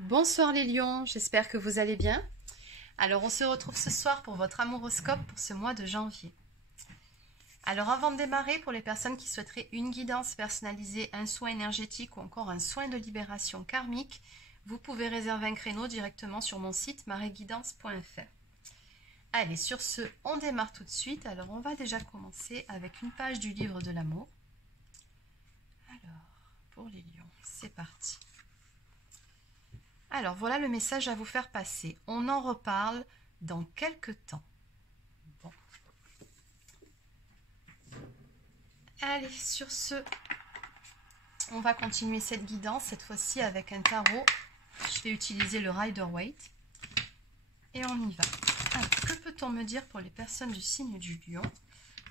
Bonsoir les lions, j'espère que vous allez bien. Alors on se retrouve ce soir pour votre amouroscope pour ce mois de janvier. Alors avant de démarrer, pour les personnes qui souhaiteraient une guidance personnalisée, un soin énergétique ou encore un soin de libération karmique, vous pouvez réserver un créneau directement sur mon site mareguidance.fr. Allez, sur ce, on démarre tout de suite. Alors on va déjà commencer avec une page du livre de l'amour. Alors, pour les lions, c'est parti. Alors voilà le message à vous faire passer. On en reparle dans quelques temps. Bon. Allez, sur ce, on va continuer cette guidance, cette fois-ci avec un tarot. Je vais utiliser le Rider-Waite. Et on y va. Alors, que peut-on me dire pour les personnes du signe du lion?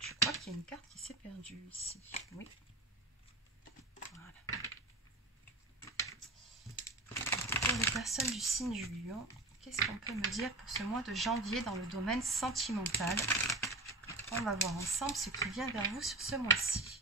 Je crois qu'il y a une carte qui s'est perdue ici. Oui. Voilà. Pour les personnes du signe du lion, qu'est-ce qu'on peut me dire pour ce mois de janvier dans le domaine sentimental? On va voir ensemble ce qui vient vers vous sur ce mois-ci.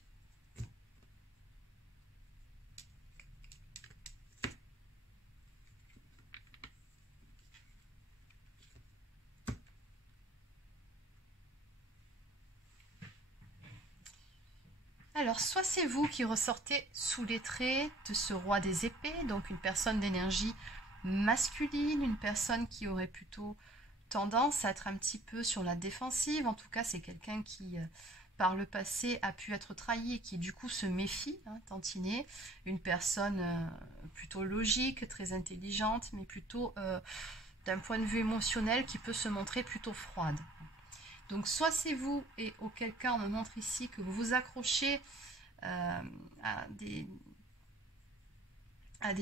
Alors, soit c'est vous qui ressortez sous les traits de ce roi des épées, donc une personne d'énergie masculine, une personne qui aurait plutôt tendance à être un petit peu sur la défensive. En tout cas, c'est quelqu'un qui, par le passé, a pu être trahi et qui, du coup, se méfie, tantinet. Une personne plutôt logique, très intelligente, mais plutôt, d'un point de vue émotionnel, qui peut se montrer plutôt froide. Donc, soit c'est vous, et auquel cas, on me montre ici que vous vous accrochez à des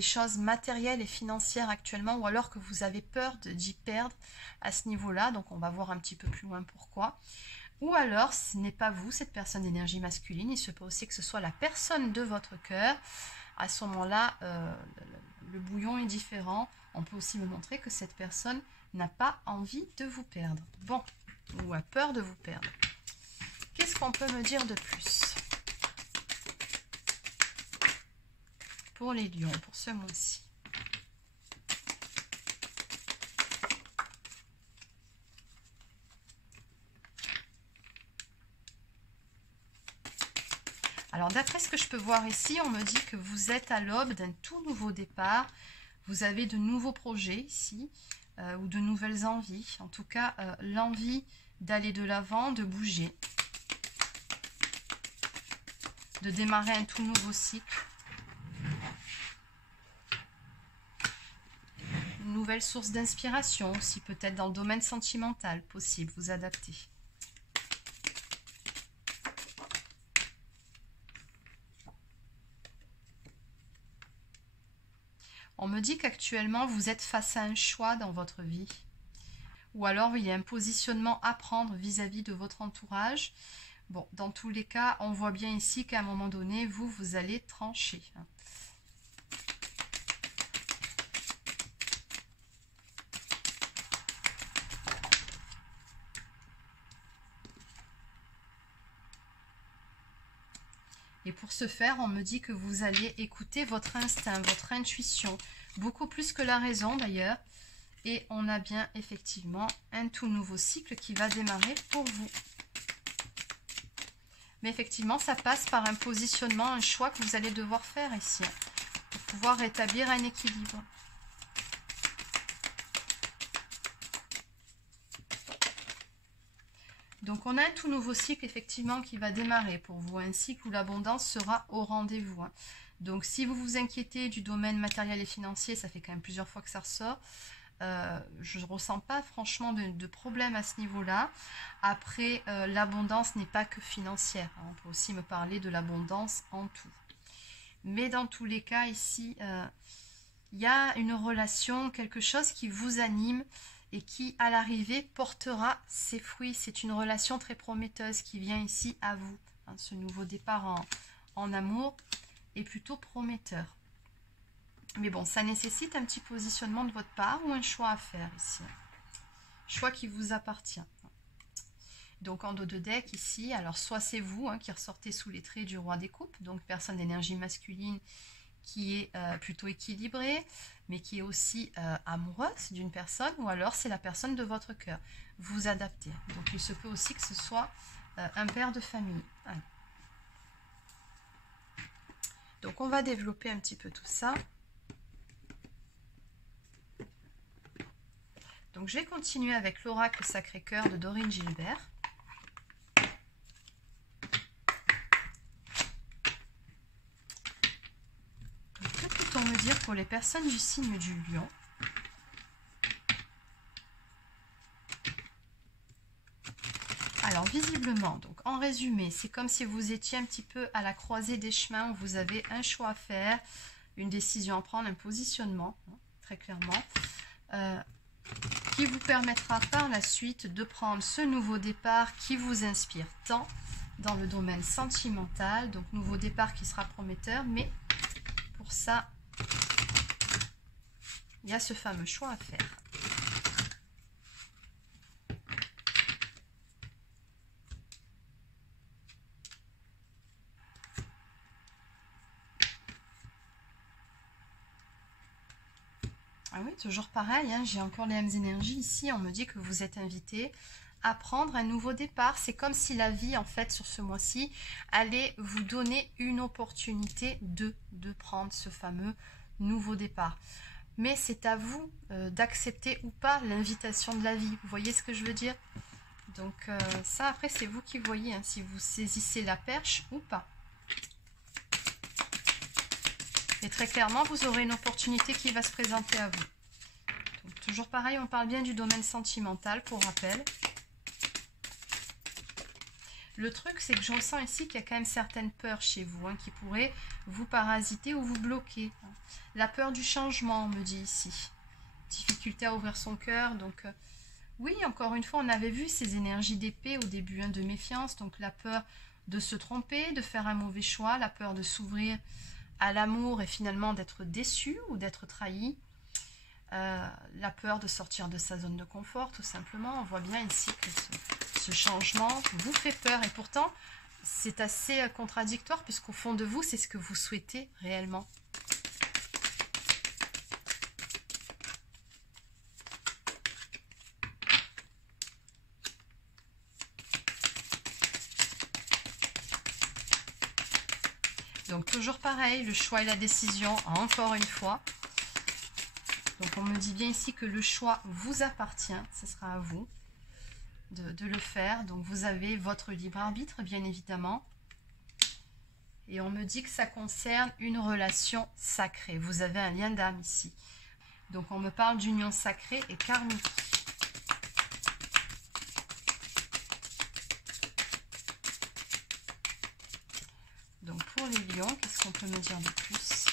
choses matérielles et financières actuellement, ou alors que vous avez peur d'y perdre à ce niveau-là. Donc, on va voir un petit peu plus loin pourquoi. Ou alors, ce n'est pas vous, cette personne d'énergie masculine. Il se peut aussi que ce soit la personne de votre cœur. À ce moment-là, le bouillon est différent. On peut aussi me montrer que cette personne n'a pas envie de vous perdre. Bon, ou a peur de vous perdre. Qu'est-ce qu'on peut me dire de plus pour les lions, pour ce mois-ci? Alors, d'après ce que je peux voir ici, on me dit que vous êtes à l'aube d'un tout nouveau départ. Vous avez de nouveaux projets ici, ou de nouvelles envies. En tout cas, l'envie d'aller de l'avant, de bouger, de démarrer un tout nouveau cycle. Une nouvelle source d'inspiration aussi, peut-être dans le domaine sentimental, possible, vous adapter. On me dit qu'actuellement, vous êtes face à un choix dans votre vie. Ou alors, il y a un positionnement à prendre vis-à-vis de votre entourage. Bon, dans tous les cas, on voit bien ici qu'à un moment donné, vous allez trancher. Et pour ce faire, on me dit que vous allez écouter votre instinct, votre intuition, beaucoup plus que la raison d'ailleurs. Et on a bien effectivement un tout nouveau cycle qui va démarrer pour vous. Mais effectivement, ça passe par un positionnement, un choix que vous allez devoir faire ici, pour pouvoir rétablir un équilibre. Donc on a un tout nouveau cycle effectivement qui va démarrer pour vous, un cycle où l'abondance sera au rendez-vous. Donc si vous vous inquiétez du domaine matériel et financier, ça fait quand même plusieurs fois que ça ressort, je ne ressens pas franchement de problème à ce niveau-là. Après, l'abondance n'est pas que financière, on peut aussi me parler de l'abondance en tout. Mais dans tous les cas ici, il y a une relation, quelque chose qui vous anime, et qui, à l'arrivée, portera ses fruits. C'est une relation très prometteuse qui vient ici à vous. Ce nouveau départ en amour est plutôt prometteur. Mais bon, ça nécessite un petit positionnement de votre part ou un choix à faire ici. Choix qui vous appartient. Donc en dos de deck ici, alors soit c'est vous qui ressortez sous les traits du roi des coupes, donc personne d'énergie masculine qui est plutôt équilibrée, mais qui est aussi amoureuse d'une personne, ou alors c'est la personne de votre cœur. Vous adaptez. Donc il se peut aussi que ce soit un père de famille. Allez. Donc on va développer un petit peu tout ça. Donc je vais continuer avec l'oracle Sacré-Cœur de Dorine Gilbert. Que peut-on me dire pour les personnes du signe du Lion? Alors visiblement, donc en résumé, c'est comme si vous étiez un petit peu à la croisée des chemins où vous avez un choix à faire, une décision à prendre, un positionnement, hein, très clairement, qui vous permettra par la suite de prendre ce nouveau départ qui vous inspire tant dans le domaine sentimental, donc nouveau départ qui sera prometteur, mais pour ça, il y a ce fameux choix à faire. Ah oui, toujours pareil, hein, j'ai encore les mêmes énergies ici. On me dit que vous êtes invité à prendre un nouveau départ. C'est comme si la vie, en fait, sur ce mois-ci, allait vous donner une opportunité de prendre ce fameux nouveau départ. Mais c'est à vous d'accepter ou pas l'invitation de la vie. Vous voyez ce que je veux dire? Donc ça, après, c'est vous qui voyez, hein, si vous saisissez la perche ou pas. Et très clairement, vous aurez une opportunité qui va se présenter à vous. Donc, toujours pareil, on parle bien du domaine sentimental, pour rappel. Le truc, c'est que je ressens ici qu'il y a quand même certaines peurs chez vous, hein, qui pourraient vous parasiter ou vous bloquer. La peur du changement, on me dit ici. Difficulté à ouvrir son cœur. Donc, oui, encore une fois, on avait vu ces énergies d'épée au début, hein, de méfiance. Donc, la peur de se tromper, de faire un mauvais choix, la peur de s'ouvrir à l'amour et finalement d'être déçu ou d'être trahi, la peur de sortir de sa zone de confort, tout simplement. On voit bien ici que ce changement vous fait peur et pourtant c'est assez contradictoire puisqu'au fond de vous, c'est ce que vous souhaitez réellement. Donc toujours pareil, le choix et la décision, encore une fois. Donc on me dit bien ici que le choix vous appartient, ce sera à vous de le faire. Donc vous avez votre libre arbitre, bien évidemment. Et on me dit que ça concerne une relation sacrée. Vous avez un lien d'âme ici. Donc on me parle d'union sacrée et karmique. Donc pour les lions, qu'est-ce qu'on peut me dire de plus?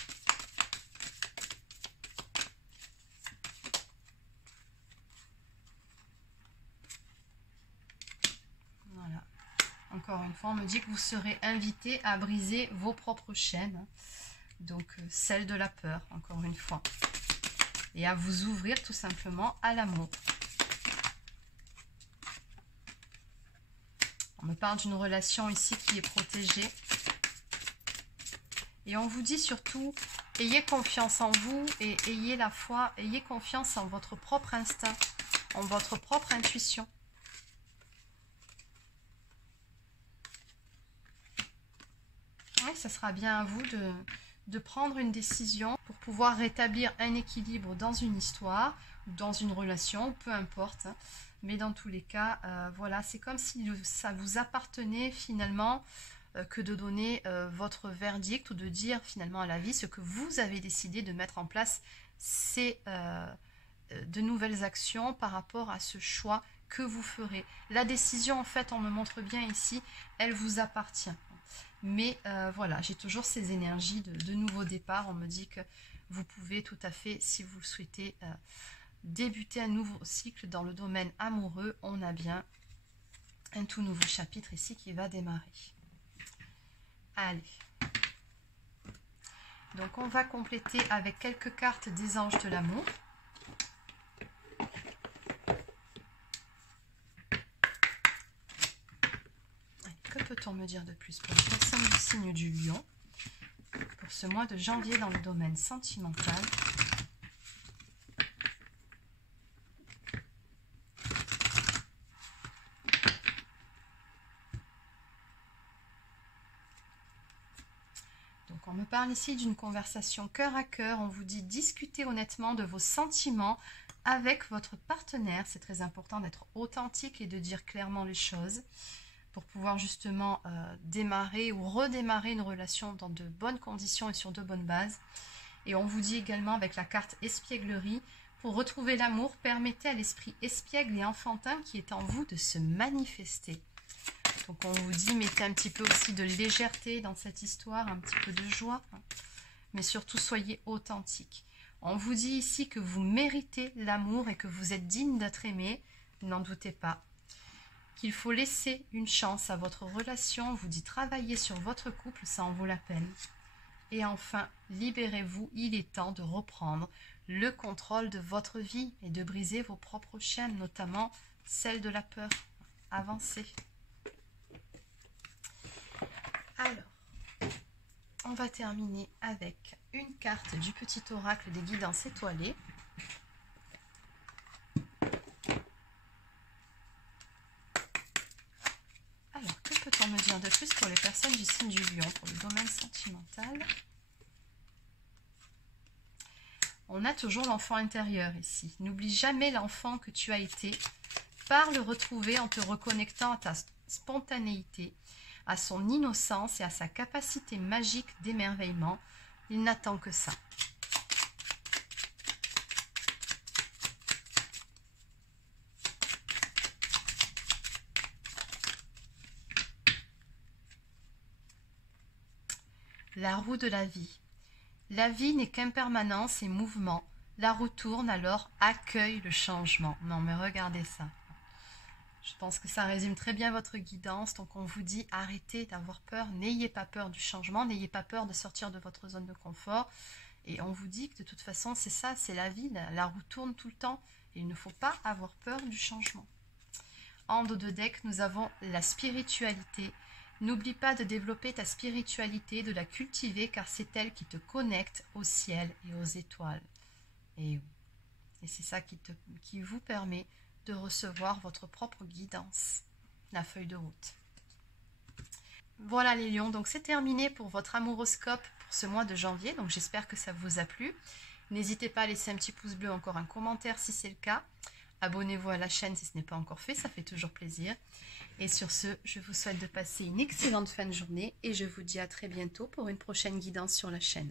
Voilà. Encore une fois, on me dit que vous serez invité à briser vos propres chaînes. Donc celle de la peur, encore une fois. Et à vous ouvrir tout simplement à l'amour. On me parle d'une relation ici qui est protégée. Et on vous dit surtout, ayez confiance en vous et ayez la foi, ayez confiance en votre propre instinct, en votre propre intuition. Oui, ça sera bien à vous de prendre une décision pour pouvoir rétablir un équilibre dans une histoire, ou dans une relation, peu importe. Mais dans tous les cas, voilà, c'est comme si ça vous appartenait finalement, que de donner votre verdict ou de dire finalement à la vie ce que vous avez décidé de mettre en place, c'est de nouvelles actions par rapport à ce choix que vous ferez. La décision, en fait, on me montre bien ici, elle vous appartient. Mais voilà, j'ai toujours ces énergies de nouveau départ. On me dit que vous pouvez tout à fait, si vous le souhaitez, débuter un nouveau cycle dans le domaine amoureux. On a bien un tout nouveau chapitre ici qui va démarrer. Allez, donc on va compléter avec quelques cartes des anges de l'amour. Que peut-on me dire de plus pour les personnes du signe du lion, pour pour ce mois de janvier dans le domaine sentimental. Donc on me parle ici d'une conversation cœur à cœur. On vous dit discuter honnêtement de vos sentiments avec votre partenaire. C'est très important d'être authentique et de dire clairement les choses pour pouvoir justement démarrer ou redémarrer une relation dans de bonnes conditions et sur de bonnes bases. Et on vous dit également avec la carte espièglerie, pour retrouver l'amour, permettez à l'esprit espiègle et enfantin qui est en vous de se manifester. Donc on vous dit, mettez un petit peu aussi de légèreté dans cette histoire, un petit peu de joie, mais surtout soyez authentique. On vous dit ici que vous méritez l'amour et que vous êtes digne d'être aimé, n'en doutez pas. Qu'il faut laisser une chance à votre relation, on vous dit travailler sur votre couple, ça en vaut la peine. Et enfin, libérez-vous, il est temps de reprendre le contrôle de votre vie et de briser vos propres chaînes, notamment celle de la peur. Avancez. Alors, on va terminer avec une carte du petit oracle des guidances étoilées. Alors, que peut-on me dire de plus pour les personnes du signe du lion, pour le domaine sentimental? On a toujours l'enfant intérieur ici. N'oublie jamais l'enfant que tu as été. Pars le retrouver en te reconnectant à ta spontanéité, à son innocence et à sa capacité magique d'émerveillement. Il n'attend que ça. La roue de la vie. La vie n'est qu'impermanence et mouvement. La roue tourne, alors accueille le changement. Non mais regardez ça. Je pense que ça résume très bien votre guidance. Donc on vous dit arrêtez d'avoir peur. N'ayez pas peur du changement. N'ayez pas peur de sortir de votre zone de confort. Et on vous dit que de toute façon c'est ça, c'est la vie. La roue tourne tout le temps. Et il ne faut pas avoir peur du changement. En dos de deck, nous avons la spiritualité. N'oublie pas de développer ta spiritualité, de la cultiver, car c'est elle qui te connecte au ciel et aux étoiles. Et c'est ça qui vous permet de recevoir votre propre guidance, la feuille de route. Voilà les lions, donc c'est terminé pour votre amouroscope pour ce mois de janvier. Donc j'espère que ça vous a plu. N'hésitez pas à laisser un petit pouce bleu, encore un commentaire si c'est le cas. Abonnez-vous à la chaîne si ce n'est pas encore fait, ça fait toujours plaisir. Et sur ce, je vous souhaite de passer une excellente fin de journée et je vous dis à très bientôt pour une prochaine guidance sur la chaîne.